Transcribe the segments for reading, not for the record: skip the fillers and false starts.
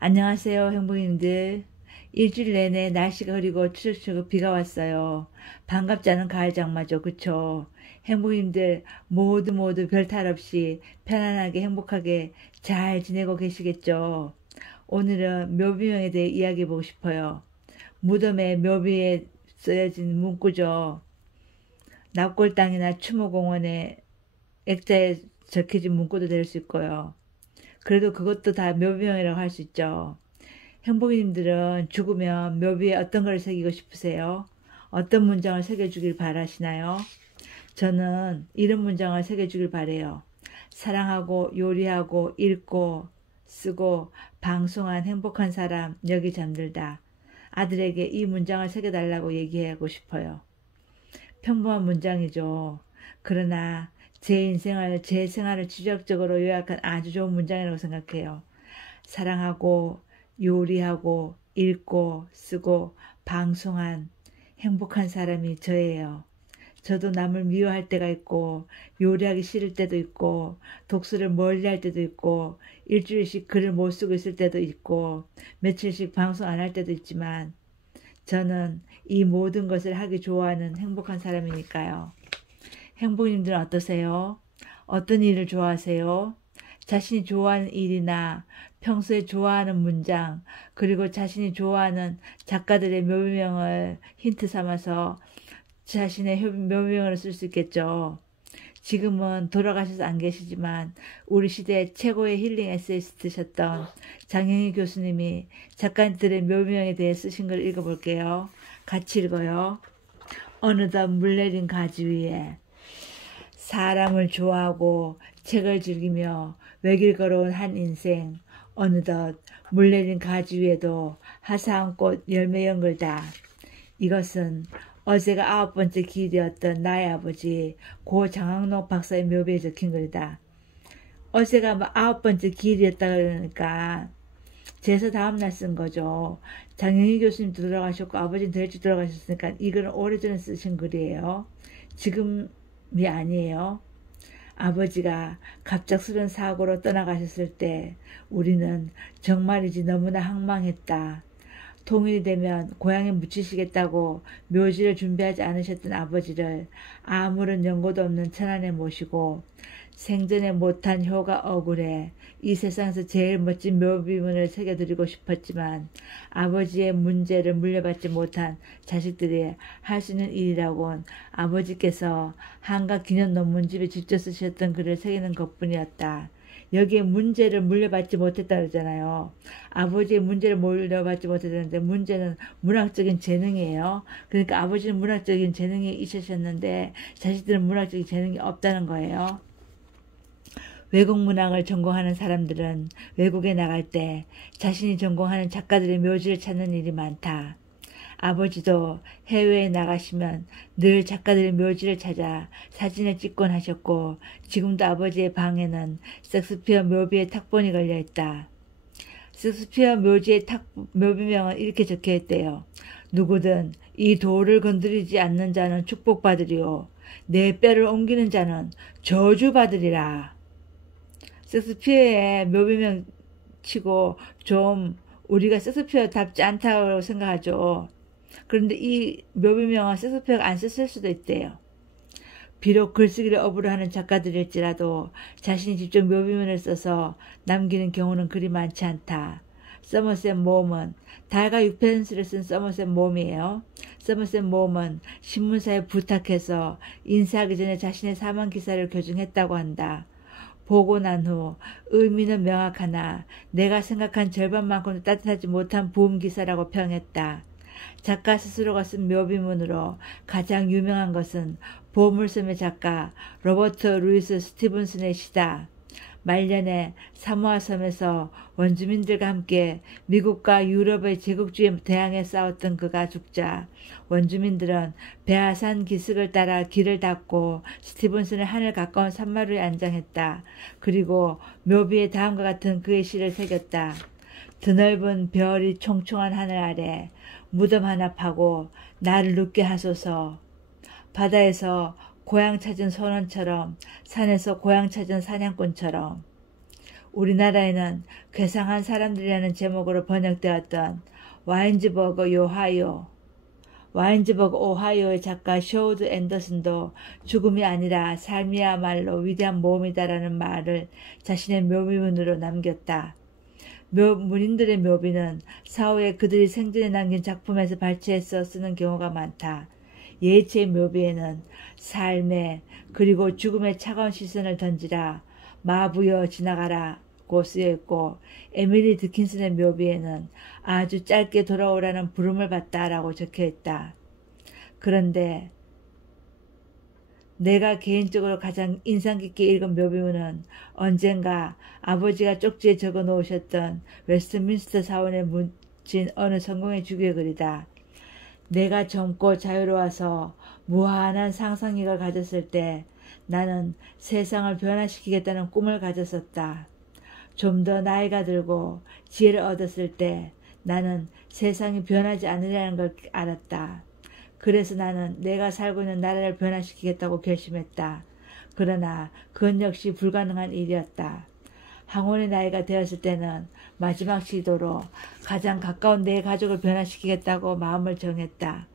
안녕하세요, 행복님들. 일주일 내내 날씨가 흐리고 추적추적 비가 왔어요. 반갑지 않은 가을 장마죠, 그쵸? 행복님들 모두 별 탈 없이 편안하게 행복하게 잘 지내고 계시겠죠? 오늘은 묘비명에 대해 이야기해보고 싶어요. 무덤에 묘비에 쓰여진 문구죠. 납골당이나 추모공원에 액자에 적혀진 문구도 될 수 있고요. 그래도 그것도 다 묘비명이라고 할 수 있죠. 행복이님들은 죽으면 묘비에 어떤 걸 새기고 싶으세요? 어떤 문장을 새겨주길 바라시나요? 저는 이런 문장을 새겨주길 바래요. 사랑하고 요리하고 읽고 쓰고 방송한 행복한 사람 여기 잠들다. 아들에게 이 문장을 새겨달라고 얘기하고 싶어요. 평범한 문장이죠. 그러나 제 생활을 지적적으로 요약한 아주 좋은 문장이라고 생각해요. 사랑하고 요리하고 읽고 쓰고 방송한 행복한 사람이 저예요. 저도 남을 미워할 때가 있고 요리하기 싫을 때도 있고 독서를 멀리할 때도 있고 일주일씩 글을 못 쓰고 있을 때도 있고 며칠씩 방송 안 할 때도 있지만 저는 이 모든 것을 하기 좋아하는 행복한 사람이니까요. 행복님들은 어떠세요? 어떤 일을 좋아하세요? 자신이 좋아하는 일이나 평소에 좋아하는 문장, 그리고 자신이 좋아하는 작가들의 묘비명을 힌트 삼아서 자신의 묘비명으로 쓸 수 있겠죠. 지금은 돌아가셔서 안 계시지만 우리 시대 최고의 힐링 에세이스트셨던 장영희 교수님이 작가들의 묘비명에 대해 쓰신 걸 읽어볼게요. 같이 읽어요. 어느덧 물 내린 가지 위에 사람을 좋아하고 책을 즐기며 외길 걸어온 한 인생. 어느덧 물 내린 가지 위에도 화사한 꽃 열매 연글다. 이것은 어제가 9번째 기일이었던 나의 아버지 고 장학록 박사의 묘비에 적힌 글이다. 어제가 9번째 기일이었다 그러니까 제사 다음날 쓴 거죠. 장영희 교수님도 돌아가셨고 아버지는 더 일찍 돌아가셨으니까 이 글은 오래전에 쓰신 글이에요. 지금이 아니에요. 아버지가 갑작스런 사고로 떠나가셨을 때 우리는 정말이지 너무나 황망했다. 통일이 되면 고향에 묻히시겠다고 묘지를 준비하지 않으셨던 아버지를 아무런 연고도 없는 천안에 모시고 생전에 못한 효가 억울해 이 세상에서 제일 멋진 묘비문을 새겨드리고 싶었지만 아버지의 문제를 물려받지 못한 자식들이 할 수 있는 일이라곤 아버지께서 한각 기념 논문집에 직접 쓰셨던 글을 새기는 것뿐이었다. 여기에 문제를 물려받지 못했다 그러잖아요. 아버지의 문제를 물려받지 못했는데 문제는 문학적인 재능이에요. 그러니까 아버지는 문학적인 재능이 있으셨는데 자식들은 문학적인 재능이 없다는 거예요. 외국 문학을 전공하는 사람들은 외국에 나갈 때 자신이 전공하는 작가들의 묘지를 찾는 일이 많다. 아버지도 해외에 나가시면 늘 작가들의 묘지를 찾아 사진을 찍곤 하셨고 지금도 아버지의 방에는 섹스피어 묘비의 탁본이 걸려있다. 섹스피어 묘지의 묘비명은 이렇게 적혀있대요. 누구든 이 돌을 건드리지 않는 자는 축복받으리요. 내 뼈를 옮기는 자는 저주받으리라. 섹스피어의 묘비명 치고 좀 우리가 섹스피어답지 않다고 생각하죠. 그런데 이 묘비명은 섹스피어가 안 썼을 수도 있대요. 비록 글쓰기를 업으로 하는 작가들일지라도 자신이 직접 묘비명을 써서 남기는 경우는 그리 많지 않다. 서머셋 모험은 달과 6펜슬을 쓴 서머셋 모험이에요. 서머셋 모험은 신문사에 부탁해서 인사하기 전에 자신의 사망 기사를 교정했다고 한다. 보고 난 후 의미는 명확하나 내가 생각한 절반만큼도 따뜻하지 못한 부음 기사라고 평했다. 작가 스스로가 쓴 묘비문으로 가장 유명한 것은 보물섬의 작가 로버트 루이스 스티븐슨의 시다. 말년에 사모아 섬에서 원주민들과 함께 미국과 유럽의 제국주의에 대항해 싸웠던 그가 죽자 원주민들은 베아산 기슭을 따라 길을 닫고 스티븐슨을 하늘 가까운 산마루에 안장했다. 그리고 묘비에 다음과 같은 그의 시를 새겼다. 드넓은 별이 총총한 하늘 아래 무덤 하나 파고 나를 눕게 하소서. 바다에서 고향 찾은 선원처럼 산에서 고향 찾은 사냥꾼처럼 우리나라에는 괴상한 사람들이라는 제목으로 번역되었던 와인즈버그 오하이오의 작가 쇼드 앤더슨도 죽음이 아니라 삶이야말로 위대한 모험이다라는 말을 자신의 묘비문으로 남겼다. 문인들의 묘비는 사후에 그들이 생전에 남긴 작품에서 발췌해서 쓰는 경우가 많다. 예치의 묘비에는 삶에 그리고 죽음의 차가운 시선을 던지라 마부여 지나가라고 쓰여있고, 에밀리 드킨슨의 묘비에는 아주 짧게 돌아오라는 부름을 받다라고 적혀있다. 그런데 내가 개인적으로 가장 인상 깊게 읽은 묘비문은 언젠가 아버지가 쪽지에 적어 놓으셨던 웨스트민스터 사원에 묻힌 어느 성공의 주기의 글이다. 내가 젊고 자유로워서 무한한 상상력을 가졌을 때 나는 세상을 변화시키겠다는 꿈을 가졌었다. 좀 더 나이가 들고 지혜를 얻었을 때 나는 세상이 변하지 않으려는 걸 알았다. 그래서 나는 내가 살고 있는 나라를 변화시키겠다고 결심했다. 그러나 그건 역시 불가능한 일이었다. 항원의 나이가 되었을 때는 마지막 시도로 가장 가까운 내 가족을 변화시키겠다고 마음을 정했다.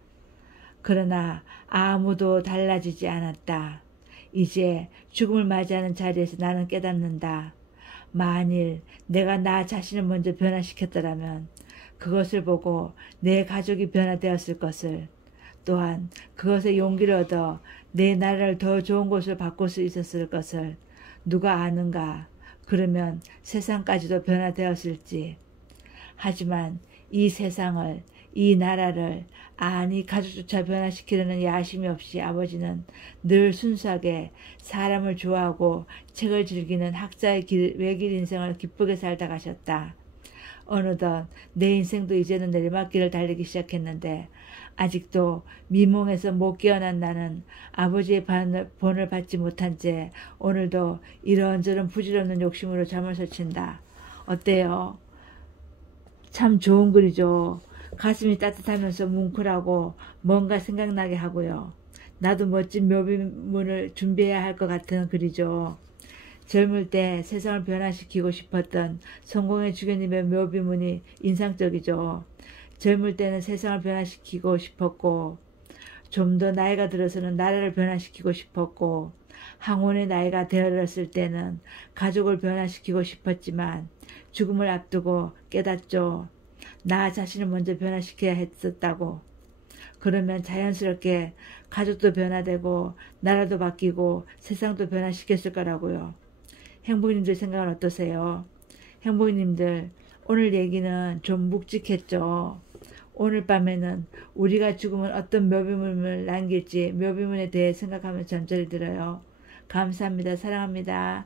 그러나 아무도 달라지지 않았다. 이제 죽음을 맞이하는 자리에서 나는 깨닫는다. 만일 내가 나 자신을 먼저 변화시켰더라면 그것을 보고 내 가족이 변화되었을 것을, 또한 그것에 용기를 얻어 내 나라를 더 좋은 곳으로 바꿀 수 있었을 것을 누가 아는가? 그러면 세상까지도 변화되었을지. 하지만 이 세상을, 이 나라를, 아니 가족조차 변화시키려는 야심이 없이 아버지는 늘 순수하게 사람을 좋아하고 책을 즐기는 학자의 외길 인생을 기쁘게 살다 가셨다. 어느덧 내 인생도 이제는 내리막길을 달리기 시작했는데 아직도 미몽에서 못 깨어난 나는 아버지의 본을 받지 못한 채 오늘도 이런저런 부질없는 욕심으로 잠을 설친다. 어때요? 참 좋은 글이죠. 가슴이 따뜻하면서 뭉클하고 뭔가 생각나게 하고요. 나도 멋진 묘비문을 준비해야 할 것 같은 글이죠. 젊을 때 세상을 변화시키고 싶었던 성공의 주교님의 묘비문이 인상적이죠. 젊을 때는 세상을 변화시키고 싶었고, 좀 더 나이가 들어서는 나라를 변화시키고 싶었고, 항원의 나이가 되었을 때는 가족을 변화시키고 싶었지만 죽음을 앞두고 깨닫죠. 나 자신을 먼저 변화시켜야 했었다고. 그러면 자연스럽게 가족도 변화되고 나라도 바뀌고 세상도 변화시켰을 거라고요. 행복님들 생각은 어떠세요? 행복님들, 오늘 얘기는 좀 묵직했죠. 오늘 밤에는 우리가 죽으면 어떤 묘비문을 남길지 묘비문에 대해 생각하면서 잠자리 들어요. 감사합니다. 사랑합니다.